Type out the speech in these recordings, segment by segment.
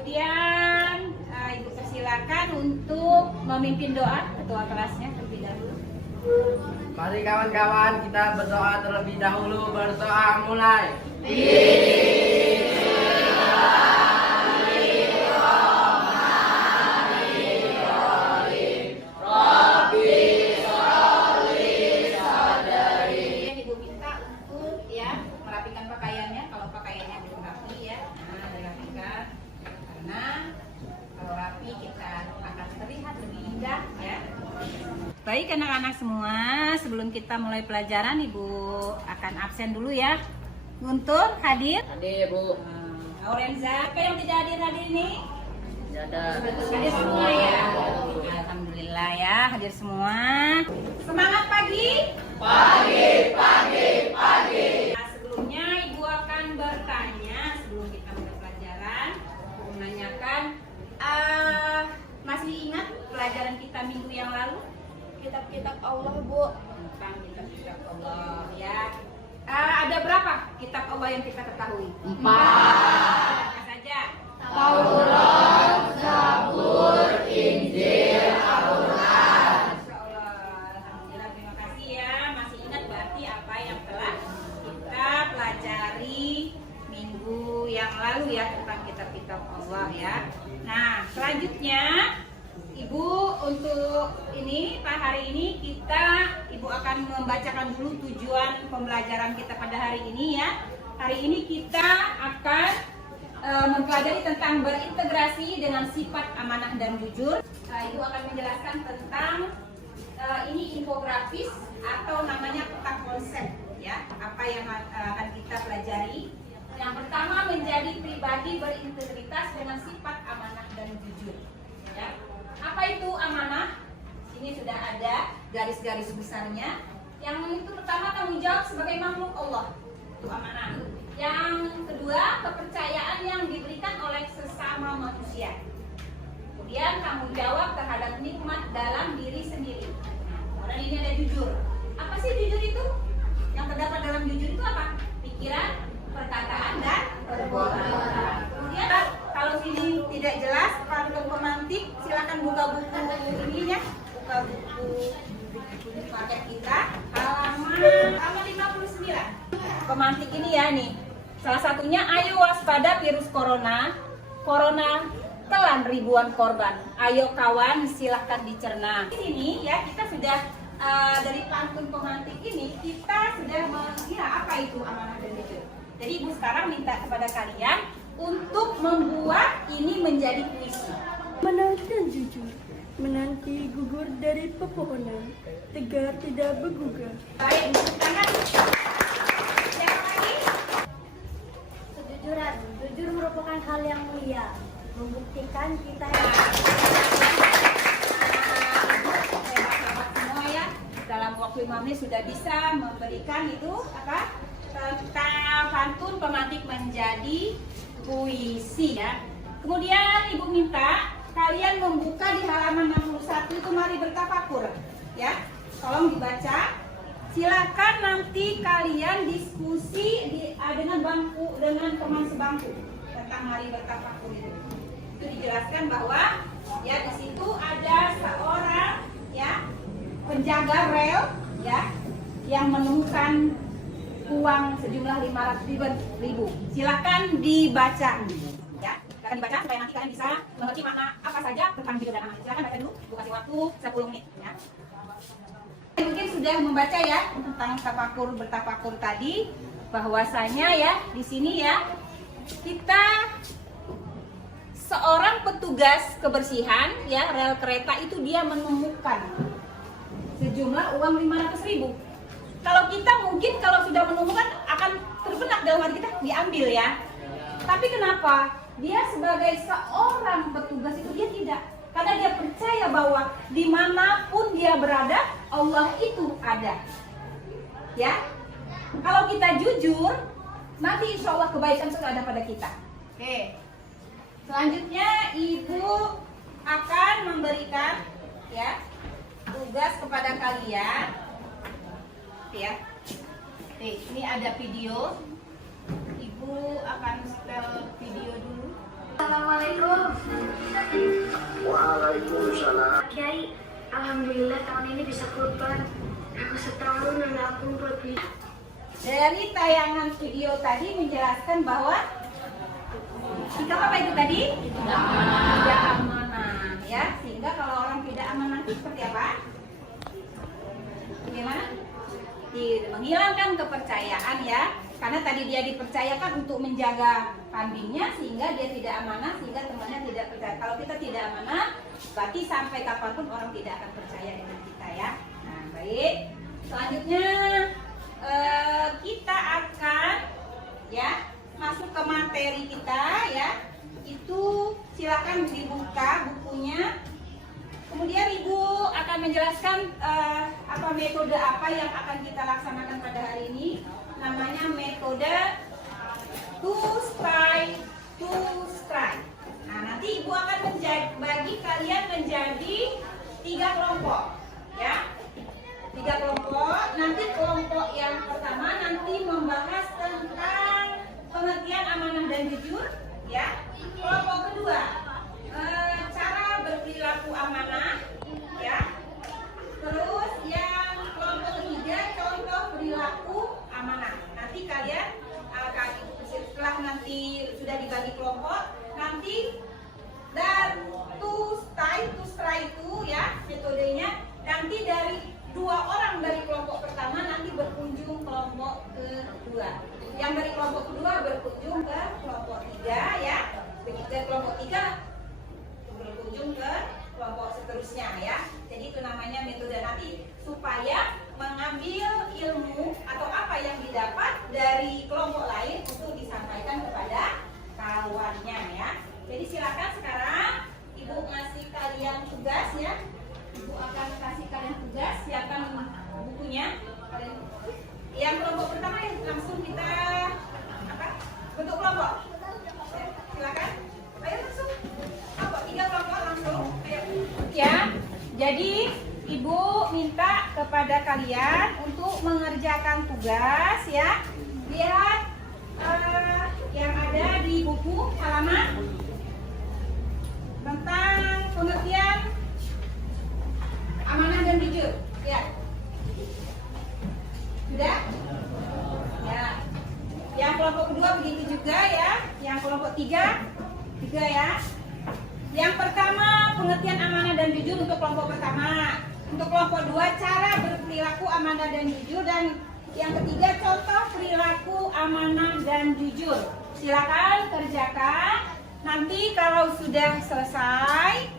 Kemudian Ibu persilakan untuk memimpin doa ketua kelasnya terlebih dahulu. Mari kawan-kawan kita berdoa terlebih dahulu. Berdoa mulai. Kemudian Ibu minta untuk ya merapikan pakaiannya kalau pakaiannya belum rapi ya. Nah, dirapikan karena kalau rapi kita akan terlihat lebih indah ya. Baik anak-anak semua, sebelum kita mulai pelajaran Ibu akan absen dulu ya. Guntur hadir? Hadir, Bu. Aurenza, siapa yang tidak hadir ini? Ada. Hadir semua ya. Alhamdulillah ya, hadir semua. Semangat pagi. Nah, sebelumnya Ibu akan bertanya sebelum kita mulai pelajaran, menanyakan, masih ingat pelajaran kita minggu yang lalu? Kitab-kitab Allah, Bu. Tentang kitab-kitab Allah ya. Ada berapa kitab Allah yang kita ketahui? 4. Apa saja? Taurat, Zabur, Injil, Al-Quran. Masya Allah. Alhamdulillah, terima kasih ya. Masih ingat berarti apa yang telah kita pelajari minggu yang lalu ya tentang kitab-kitab Allah ya. Nah, selanjutnya Ibu untuk ini hari ini Ibu akan membacakan dulu tujuan pembelajaran kita pada hari ini ya. Hari ini kita akan mempelajari tentang berintegrasi dengan sifat amanah dan jujur. Ibu akan menjelaskan tentang ini infografis atau namanya peta konsep ya. Apa yang akan kita pelajari. Yang pertama menjadi pribadi berintegritas dengan sifat amanah dan jujur. Ya. Apa itu amanah? Ini sudah ada garis-garis besarnya. Yang itu pertama tanggung jawab sebagai makhluk Allah. Itu amanah. Yang kedua kepercayaan yang diberikan oleh sesama manusia. Kemudian tanggung jawab terhadap nikmat dalam diri sendiri. Kemudian ini ada jujur. Apa sih jujur itu? Yang terdapat dalam jujur itu apa? Pikiran, perkataan, dan perbuatan. Kemudian kalau sini tidak jelas, untuk pemantik silakan buka buku ininya, buka buku paket kita halaman 59. Pemantik ini ya nih. Salah satunya ayo waspada virus corona. Corona telan ribuan korban. Ayo kawan silahkan dicerna. Di sini ya kita sudah dari pantun pemantik ini kita sudah apa itu amanah dan jujur. Jadi Ibu sekarang minta kepada kalian untuk membuat ini menjadi puisi. Menanti dan jujur, menanti gugur dari pepohonan, tegar tidak bergugah. Baik, tepuk tangan. Siapa lagi? Kejujuran, jujur merupakan hal yang mulia, membuktikan kita yang Sahabat-sahabat semua ya, dalam waktu 5 menit sudah bisa memberikan itu apa? Tentang pantun pemantik menjadi puisi ya. Kemudian Ibu minta kalian membuka di halaman 61 itu mari bertafakur ya. Tolong dibaca. Silakan nanti kalian diskusi dengan teman sebangku tentang mari bertafakur itu. Itu dijelaskan bahwa ya di situ ada seorang ya penjaga rel ya yang menemukan uang sejumlah 500.000. Silakan dibaca ya. Silakan dibaca supaya nanti kalian bisa mengerti makna apa saja tentang jujur dan amanah. Silakan baca dulu, Bu kasih waktu 10 menit ya. Mungkin sudah membaca ya tentang bertafakur tadi bahwasanya ya di sini ya kita seorang petugas kebersihan ya rel kereta itu dia menemukan sejumlah uang 500.000. Kalau kita mungkin kalau sudah menemukan akan terbenak dalam hati kita diambil ya. Tapi kenapa? Dia sebagai seorang petugas itu dia tidak. Karena dia percaya bahwa dimanapun dia berada Allah itu ada. Ya. Kalau kita jujur nanti insya Allah kebaikan selalu ada pada kita. Oke. Selanjutnya Ibu akan memberikan ya tugas kepada kalian. Ya. Ini ada video. Ibu akan setel video dulu. Assalamualaikum. Waalaikumsalam. Kiai, alhamdulillah tahun ini bisa kurban. Aku setahun menabung lebih. Dari tayangan video tadi menjelaskan bahwa sikap apa itu tadi? Tidak amanah, ya. Sehingga kalau orang tidak amanah itu seperti apa? Bagaimana? Menghilangkan kepercayaan, ya. Karena tadi dia dipercayakan untuk menjaga kambingnya, sehingga dia tidak amanah, sehingga temannya tidak percaya. Kalau kita tidak amanah, berarti sampai kapanpun orang tidak akan percaya dengan kita, ya. Nah, baik. Selanjutnya kita akan, ya, masuk ke materi kita, ya. Itu silakan dibuka bukunya. Kemudian Ibu akan menjelaskan apa metode apa yang akan kita laksanakan pada hari ini. Namanya metode two strike. Nah, nanti Ibu akan bagi kalian menjadi 3 kelompok, ya. 3 kelompok. Nanti kelompok yang pertama nanti membahas tentang pengertian amanah dan jujur, ya. Kelompok kedua cara berperilaku amanah, ya. Terus yang kelompok ketiga contoh perilaku amanah. Nanti kalian setelah nanti sudah dibagi kelompok, nanti dan two strike itu, ya, metodenya nanti dari 2 orang dari kelompok pertama nanti berkunjung kelompok kedua. Yang dari kelompok kedua berkunjung ke kelompok 3, ya. Begitu dari kelompok 3 berkunjung ke kelompok seterusnya, ya. Jadi itu namanya metode nanti supaya mengambil ilmu atau apa yang didapat dari kelompok lain untuk disampaikan kepada kawannya, ya. Jadi silakan sekarang Ibu ngasih kalian tugas, ya. Ibu akan kasih kalian tugas, siapkan bukunya. Yang kelompok pertama yang langsung kita bentuk kelompok. Silakan. Ayo langsung. Kelompok 3 kelompok langsung. Ayo. Ya. Jadi Ibu minta kepada kalian untuk mengerjakan tugas, ya. Lihat yang ada di buku halaman tentang pengertian amanah dan jujur, ya. Sudah? Ya. Yang kelompok kedua begitu juga, ya. Yang kelompok 3 ya. Yang pertama pengertian amanah dan jujur untuk kelompok pertama. Untuk kelompok 2 cara berperilaku amanah dan jujur, dan yang ketiga contoh perilaku amanah dan jujur. Silakan kerjakan. Nanti kalau sudah selesai,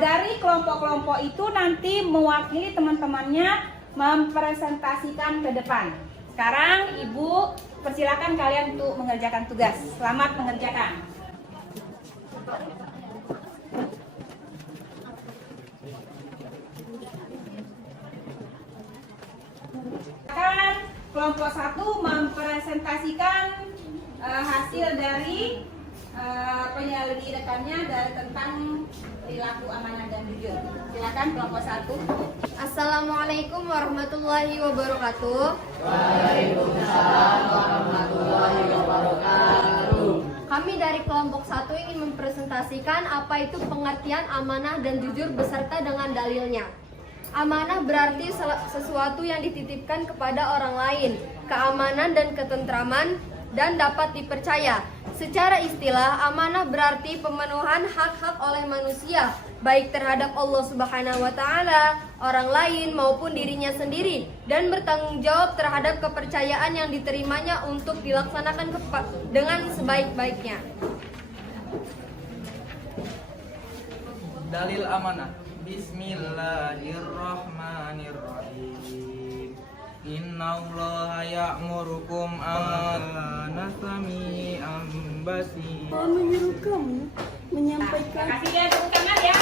dari kelompok-kelompok itu nanti mewakili teman-temannya mempresentasikan ke depan. Sekarang Ibu persilakan kalian untuk mengerjakan tugas. Selamat mengerjakan. Kelompok 1 mempresentasikan hasil dari penyelidikannya dari tentang perilaku amanah dan jujur. Silakan kelompok 1. Assalamualaikum warahmatullahi wabarakatuh. Waalaikumsalam warahmatullahi wabarakatuh. Kami dari kelompok 1 ingin mempresentasikan apa itu pengertian amanah dan jujur beserta dengan dalilnya. Amanah berarti sesuatu yang dititipkan kepada orang lain, keamanan dan ketentraman, dan dapat dipercaya. Secara istilah, amanah berarti pemenuhan hak-hak oleh manusia, baik terhadap Allah Subhanahu wa Ta'ala, orang lain maupun dirinya sendiri, dan bertanggung jawab terhadap kepercayaan yang diterimanya untuk dilaksanakan dengan sebaik-baiknya. Dalil amanah. Bismillahirrahmanirrahim. Innallaha ya'murukum an-nasami ambasi. Menyuruh kamu menyampaikan. Kasih dia tepuk tangan, ya.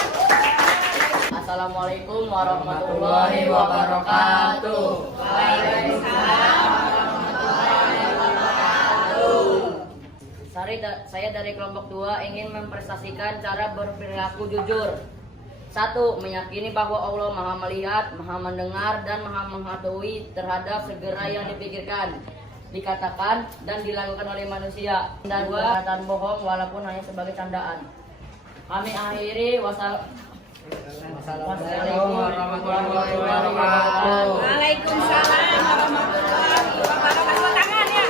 Assalamualaikum warahmatullahi wabarakatuh. Waalaikumsalam warahmatullahi wabarakatuh. Saya dari kelompok 2 ingin mempresentasikan cara berperilaku jujur. 1. Meyakini bahwa Allah Maha melihat, Maha mendengar, dan Maha mengetahui terhadap segala yang dipikirkan. dikatakan dan dilakukan oleh manusia. Dan dua, perkataan bohong walaupun hanya sebagai candaan. Kami akhiri Wassalamualaikum warahmatullahi wabarakatuh. Waalaikumsalam warahmatullahi wabarakatuh. Tangan ya.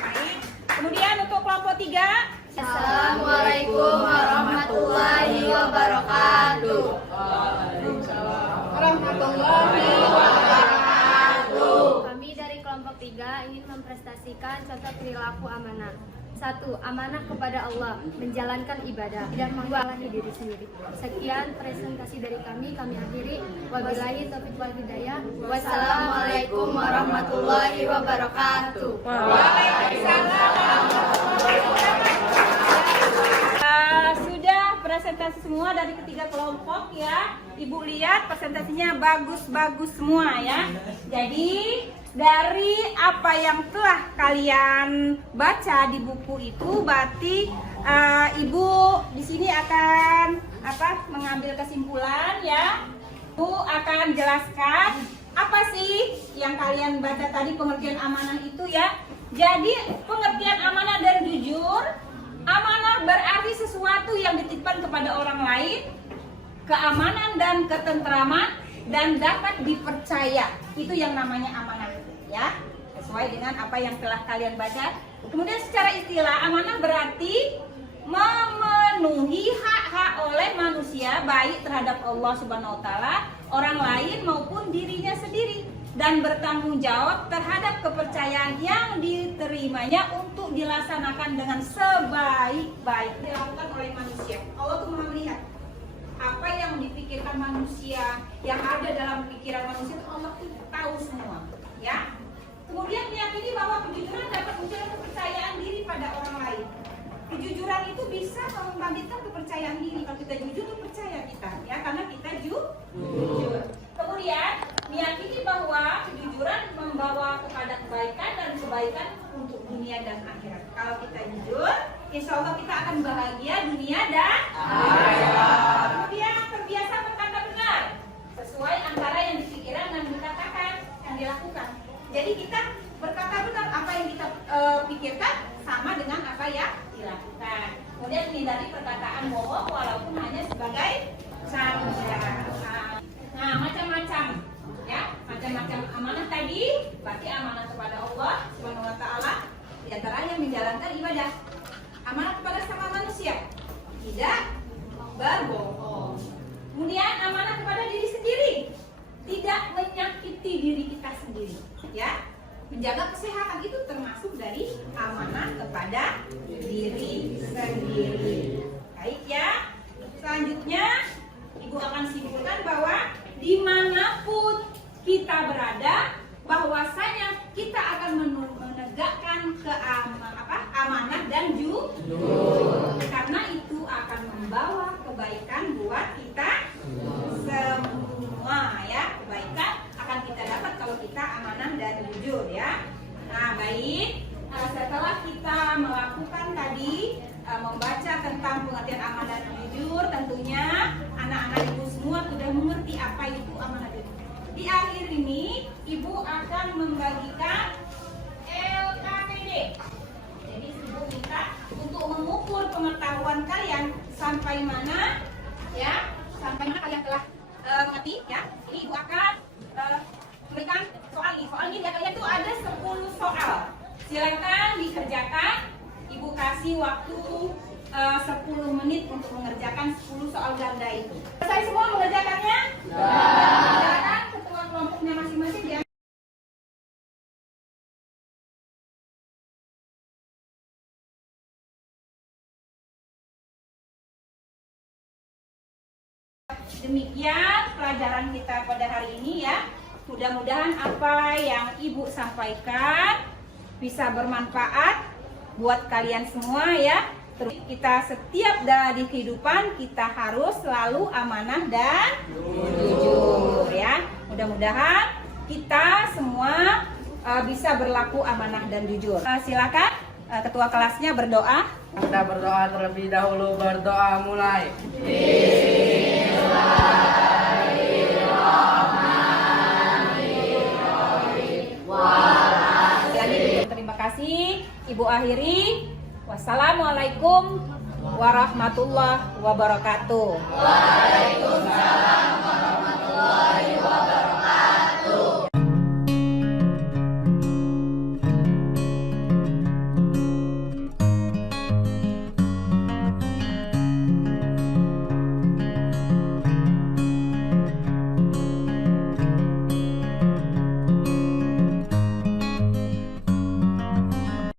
Baik. Kemudian untuk kelompok 3. Assalamualaikum warahmatullahi wabarakatuh. Kami dari kelompok 3 ingin memprestasikan contoh perilaku amanah. 1. Amanah kepada Allah, menjalankan ibadah, tidak menghalangi diri sendiri. Sekian presentasi dari kami akhiri. Wabillahi taufiq wal hidayah. Wassalamualaikum warahmatullahi wabarakatuh. Sudah presentasi semua dari ketiga kelompok ya. Ibu lihat presentasinya bagus-bagus semua ya. Jadi dari apa yang telah kalian baca di buku itu, berarti Ibu di sini akan mengambil kesimpulan ya. Ibu akan jelaskan apa sih yang kalian baca tadi pengertian amanah itu ya. Jadi pengertian amanah dan jujur, amanah berarti sesuatu yang dititipkan kepada orang lain, keamanan dan ketentraman dan dapat dipercaya. Itu yang namanya amanah ya, sesuai dengan apa yang telah kalian baca. Kemudian secara istilah, amanah berarti memenuhi hak-hak oleh manusia baik terhadap Allah Subhanahu wa taala, orang lain maupun dirinya sendiri, dan bertanggung jawab terhadap kepercayaan yang diterimanya untuk dilaksanakan dengan sebaik-baik dilakukan oleh manusia. Allah tuh Maha melihat apa yang dipikirkan manusia, yang ada dalam pikiran manusia itu Allah tuh tahu semua ya. Kemudian meyakini bahwa kejujuran dapat menjaga kepercayaan diri pada orang lain. Kejujuran itu bisa membangkitkan kepercayaan diri. Kalau kita jujur, itu percaya kita ya, karena kita jujur. Kemudian meyakini bahwa kejujuran membawa kepada kebaikan dan kebaikan untuk dunia dan akhirat. Kalau kita jujur, insya Allah kita akan bahagia dunia dan akhirat. Kemudian terbiasa berkata benar sesuai antara yang dipikirkan dan dikatakan, yang dilakukan. Jadi kita berkata benar, apa yang kita pikirkan sama dengan apa yang dilakukan. Kemudian menghindari perkataan bohong walaupun hanya sebagai canda. Nah, macam-macam ya, macam-macam amanah tadi. Berarti amanah kepada Allah Subhanahu wa taala, di antaranya menjalankan ibadah. Amanah kepada sama manusia, tidak berbohong. Kemudian amanah kepada diri sendiri, tidak menyakiti diri kita sendiri ya. Menjaga kesehatan itu termasuk dari amanah kepada diri sendiri. Baik ya. Selanjutnya Ibu akan simpulkan bahwa dimanapun kita berada, bahwasanya kita akan menegakkan amanah dan jujur. Karena itu akan membawa kebaikan buat kita semua ya. Kebaikan akan kita dapat kalau kita amanah dan jujur ya. Nah baik, setelah kita melakukan tadi membaca tentang pengertian amanah dan jujur, tentunya anak-anak Ibu semua sudah mengerti apa itu amanah dan jujur. Di akhir ini Ibu akan membagikan LKPD. Jadi Ibu minta untuk mengukur pengetahuan kalian sampai mana ya, sampai mana kalian telah mengerti ya. Ini Ibu akan berikan soal ini. Soal ini ya, kalian tuh ada 10 soal. Silakan dikerjakan. Ibu kasih waktu 10 menit untuk mengerjakan 10 soal ganda itu. Selesai semua mengerjakannya? Silakan ketua kelompoknya masing-masing dia. Demikian pelajaran kita pada hari ini ya. Mudah-mudahan apa yang Ibu sampaikan bisa bermanfaat buat kalian semua ya. Terus kita setiap dari kehidupan kita harus selalu amanah dan jujur ya. Mudah-mudahan kita semua bisa berlaku amanah dan jujur. Silakan ketua kelasnya berdoa. Kita berdoa terlebih dahulu, berdoa mulai. Bismillahirrahmanirrahim. kasih. Ibu akhiri. Wassalamualaikum warahmatullahi wabarakatuh. Waalaikumsalam